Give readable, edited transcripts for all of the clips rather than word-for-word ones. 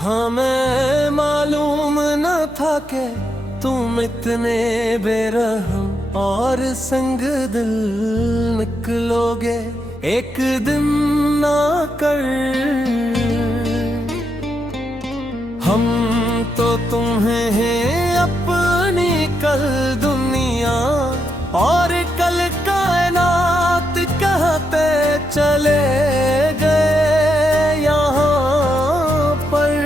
हमें मालूम न था कि तुम इतने बेरहम और संग दिल निकलोगे एक दिन ना कर। हम तो तुम्हें हैं अपनी कल दुनिया और कल कायनात कहते चले गए यहाँ पर।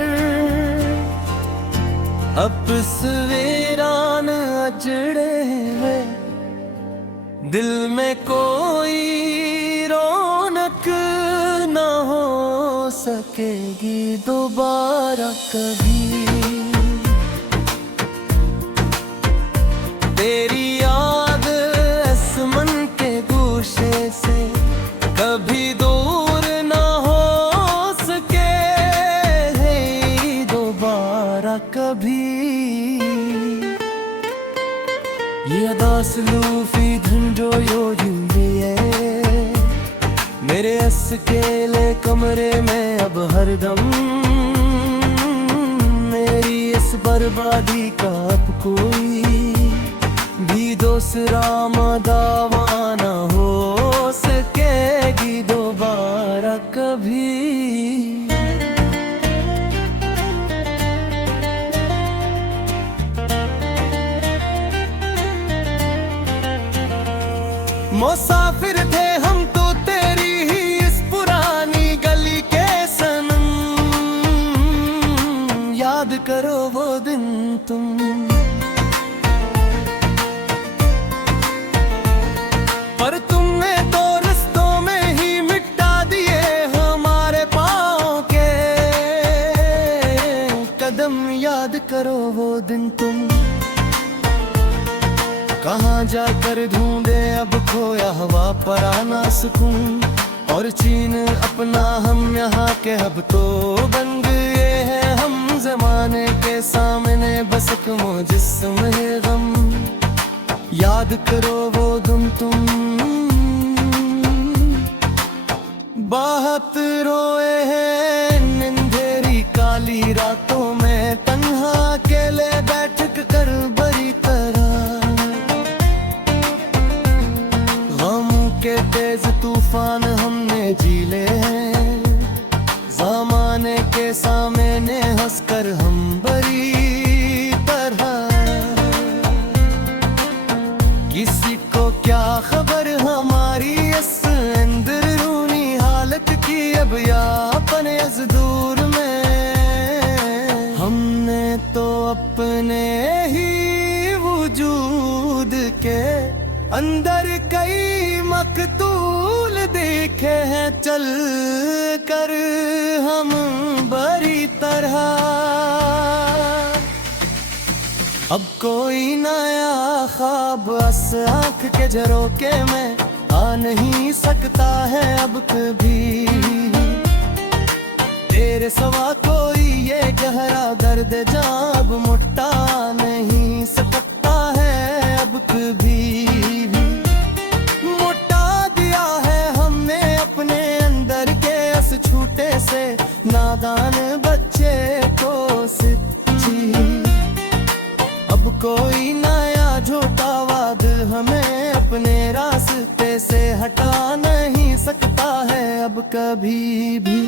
अब सवेरान अजड़े हुए दिल में कोई रौनक ना हो सकेगी दोबारा कभी। तेरी याद आसमान के गोशे से कभी दूर ना हो सके दोबारा कभी। ये अदास लूफी धंजो यो ये मेरे अकेले कमरे में अब हरदम। मेरी इस बर्बादी का अब कोई भी दूसरा दावा ना हो सकेगी दोबारा कभी। मुसाफिर थे हम तो तेरी ही इस पुरानी गली के सनम। याद करो वो दिन तुम। पर तुमने तो रस्तों में ही मिटा दिए हमारे पाँव के कदम। याद करो वो दिन तुम। कहाँ जाकर ढूंढे अब खोया हवा पर आना सुकून और चीन अपना हम यहाँ के अब तो बन गए हैं हम ज़माने के सामने बस एक मुजस्सम है गम। याद करो वो दिन तुम। बहुत रोए हैं अंधेरी काली रातों में तन्हा अकेले बैठ कर बड़ी तरह। के तेज तूफान हमने झीले हैं ज़माने के सामने हंसकर हम बड़ी तरह। किसी को क्या खबर हमारी इस अंदरूनी हालत की अब यापन इस दूर में। हमने तो अपने ही वजूद के अंदर कई मकतूल देखे हैं चल कर हम बड़ी तरह। अब कोई नया ख्वाब इस आँख के झरोके में आ नहीं सकता है अब कभी। तेरे सिवा कोई ये गहरा दर्द जब मुट्ठा नहीं सकता है अब कभी। छूटे से नादान बच्चे को सिच्ची। अब कोई नया झूठा वाद हमें अपने रास्ते से हटा नहीं सकता है अब कभी भी।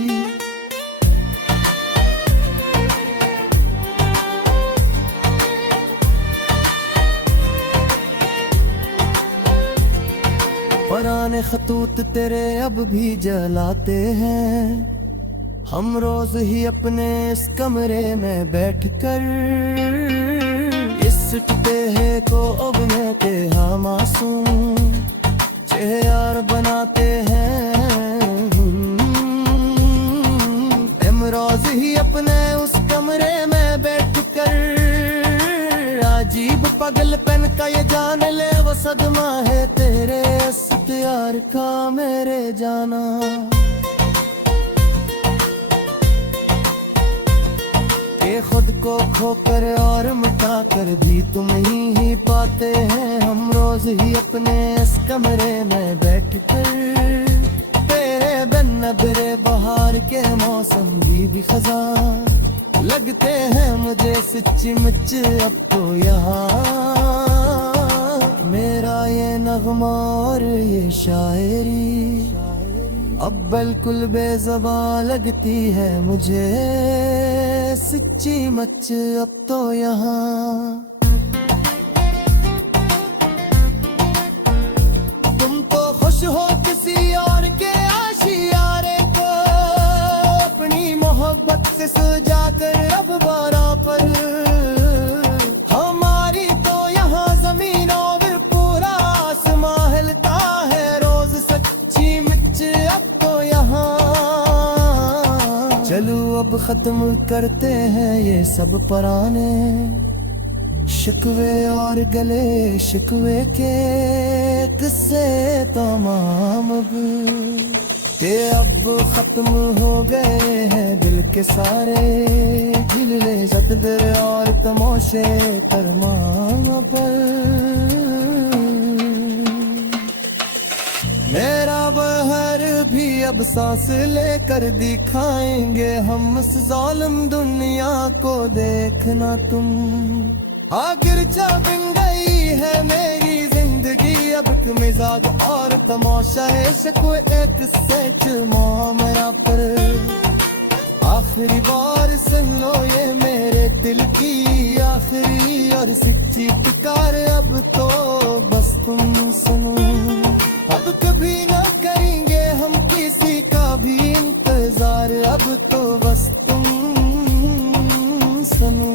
पुराने खतूत तेरे अब भी जलाते हैं हम रोज ही अपने इस कमरे में बैठकर। इस टूटे है को अब मैं के हम मासूम चेहरा बनाते हैं। हम रोज ही अपने उस कमरे में बैठकर अजीब पागलपन का ये जान ले वो सदमा है तेरे प्यार का मेरे जाना। के खुद को खोकर और मिटा कर भी तुम ही पाते हैं हम रोज ही अपने इस कमरे में बैठ कर। तेरे बिन नबरे बहार के मौसम भी खजा लगते हैं मुझे सच्ची मुच अब तो यहाँ मेरा ये नगमा और ये शायरी अब बिल्कुल बेज़बान लगती है मुझे सच्ची मच अब तो यहाँ। तुम तो खुश हो किसी और के आशियारे को अपनी मोहब्बत से सजा कर अब बारा पर, हमारी तो यहाँ जमीन और पूरा आसमां हिलता है रोज सच्ची मिच अब तो यहाँ। चलो अब खत्म करते हैं ये सब पुराने शिकवे और गले शिकवे के किस्से तमाम अब के अब खत्म हो गए हैं दिल के सारे झिलले जतदर और तमाशे तमाम पर। मेरा बहर भी अब सांस लेकर दिखाएंगे हम उस जालिम दुनिया को देखना तुम। आखिर बिन गई है मेरी जिंदगी अब मिजाज और तमाशा को एक सेट मेरा पर। आखिरी बार सुन लो ये मेरे दिल की आखिरी और सच्ची पुकार अब तो बस तुम सुनो। अब कभी ना करेंगे हम किसी का भी इंतजार अब तो बस तुम सुनो।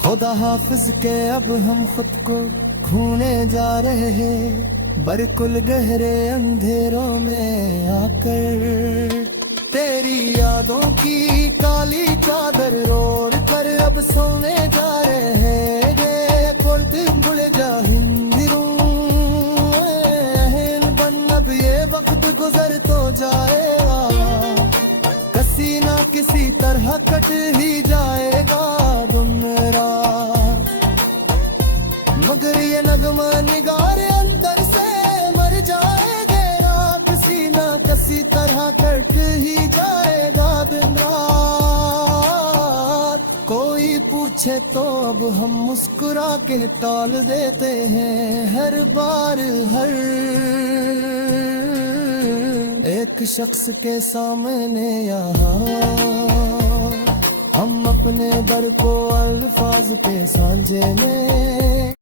खुदा हाफिज के अब हम खुद को खोने जा रहे हैं बरकुल गहरे अंधेरों में आकर। तेरी यादों की काली चादर ओढ़ कर अब सोने जा रहे हैं कोर्ट भूल जा हिंदरू बन अब ये वक्त गुजर तो जाएगा किसी ना किसी तरह कट ही जाएगा दिन रात। मगर ये नगमा निगार अंदर से मर जाएगा किसी ना किसी तरह कट ही जाएगा दिन रात। कोई पूछे तो अब हम मुस्कुरा के टाल देते हैं हर बार हर एक शख्स के सामने यहाँ हम अपने दर को अल्फाज पे सांझे में